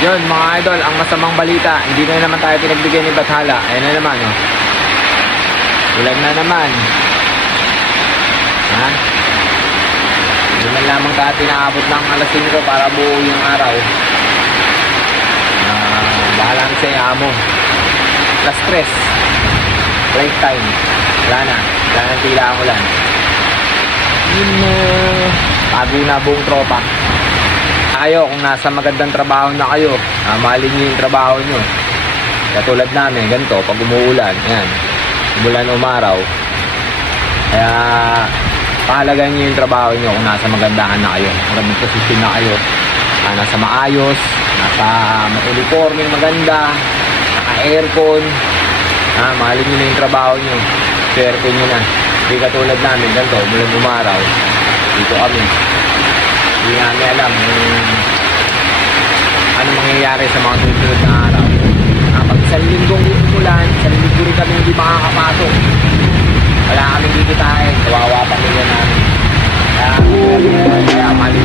Yun mga idol, ang masamang balita, hindi na naman tayo pinagbigyan ni Bathala. Ayan na naman, oh. Ulan na naman. Ha? Hindi man lamang tayo pinaabot ng alas 5 para buo yung araw. Bahala na sa'yo, amo. Alas 3. Break time. Wala na. Wala na tila ang ulan. Yun na. Tago na buong tropa. Kayo, kung nasa magandang trabaho na kayo, mahalin nyo yung trabaho nyo. Katulad namin, ganito, pag umuulan, yan, umulan umaraw. Kaya, pahalagan nyo yung trabaho nyo kung nasa magandahan na kayo. Magandang posisyon na kayo. Nasa maayos, nasa uniforme maganda, naka-aircon. Mahalin nyo na yung trabaho nyo. Aircon nyo na. Hindi katulad namin, ganito, umulan umaraw. Dito kami. Hindi namin alam kung ano mangyayari sa mga susunod na araw. Pag isang linggong umulan, isang linggo rin kami hindi makakapasok. Wala kami dito tayo. Kawawa pamilya namin. Kaya mali